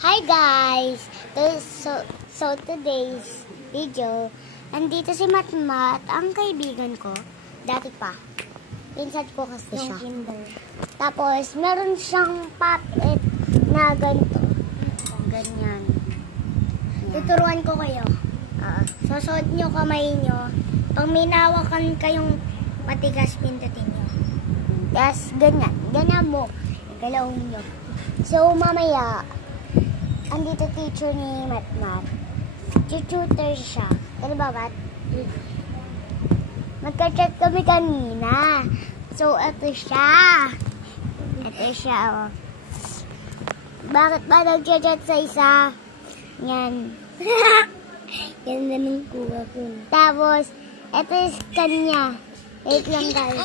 Hi guys! So today's video, andito si Matmat, ang kaibigan ko. Dati pa. Pinsan ko kasi siya. Tapos, meron siyang puppet na ganito. Ganyan. Tuturuan ko kayo. Susod nyo kamay nyo. Pag minawakan kayong matigas, pindutin nyo. Tapos, ganyan. Ganyan mo. Galawin nyo. So, mamaya, andito teacher ni Matmat. Tutor siya. Ano ba, Mat? Magka-chat kami kanina. So, ito siya. Ito siya, oh. Bakit ba nag-chat sa isa? Yan. Yan naman kuha ko. Tapos, ito is kanya. Wait lang, guys.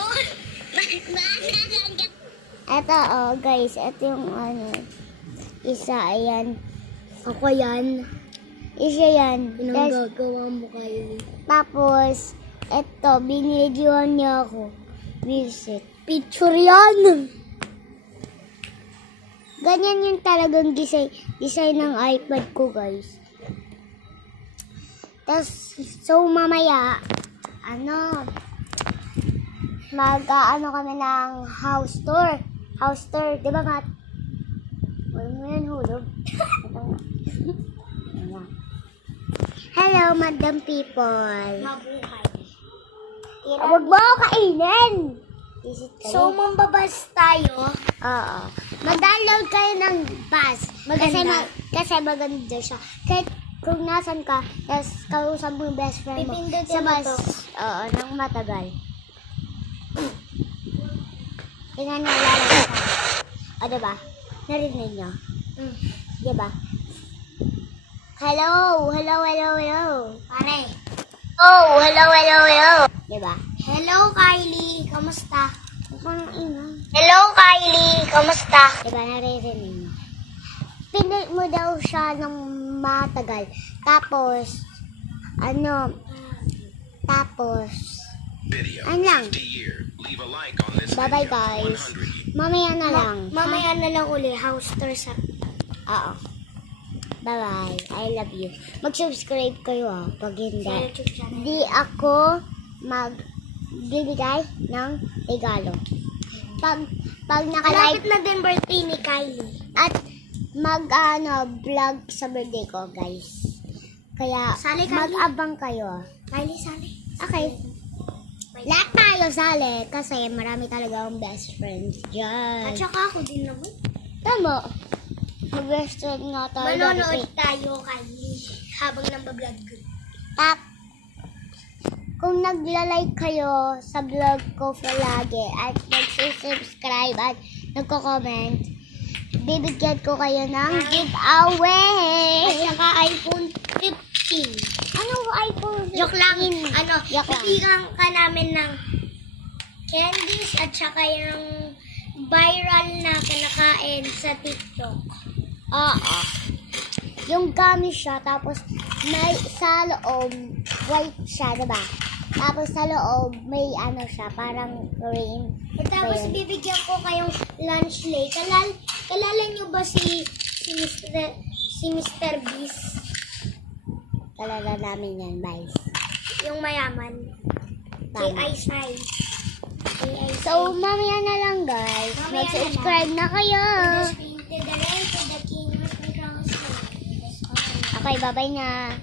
Ito, oh, guys. Ito yung, isa, ayan. Ako yan. Isa yan. Pinanggagawa mo kayo. Tapos, ito, binidyoan niya ako. Visit. Picture yan! Ganyan yung talagang design ng iPad ko, guys. Tapos, so mamaya, mag-ano kami ng house tour. House tour, di ba, Mat? Wala mo yan hulog. Hello, madam people. Mabuhay. Huwag mo ako kainin. So, mambabas tayo. Oo. Mag-download kayo ng bus. Maganda. Kasi maganda siya. Kahit kung nasan ka, tapos kausap mo yung best friend mo. Sa bus. Oo, nang matagal. Tingnan na lalabas ka. O, diba? Narinig nyo? Diba? Hello! Hello, hello, hello! Pare! Oh! Hello, hello, hello! Diba? Hello, Kylie! Kamusta? Hello, Kylie! Kamusta? Diba, naririnig mo? Pinit mo daw siya ng matagal. Tapos, lang. Bye-bye, guys. Mamaya na lang. Mamaya na lang uli. House tour sa... Oo. Bye-bye. I love you. Mag-subscribe kayo, pag hindi. Di ako magbibigay ng regalo. Pag nakalike... Malapit na din birthday ni Kylie. At vlog sa birthday ko, guys. Kaya, mag-abang kayo. Kylie, sali. Okay. Lahat tayo sali kasi marami talaga akong best friends dyan. At saka ako din naman. Tama. Mag-best friend nga tayo. Manonood tayo, Kylie, habang nang-vlog ko. Kung nagla-like kayo sa vlog ko palagi at nag-subscribe at nagko-comment, bibigyan ko kayo ng giveaway. At saka iPhone 15. Anong iPhone 15? Joke lang. Bibigyan ka namin ng candies at saka yung viral na kinakain sa TikTok. Oo. Yung gummy siya, tapos may sa loob, white siya, diba? Tapos sa loob, may siya, parang cream. At tapos bibigyan ko kayong lunch late. Kalala nyo ba si Mr. Beast? Kalala namin yan, guys. Yung mayaman. Si Aisay. So, mamaya na lang, guys. Mag-subscribe na kayo. Okay, bye-bye na.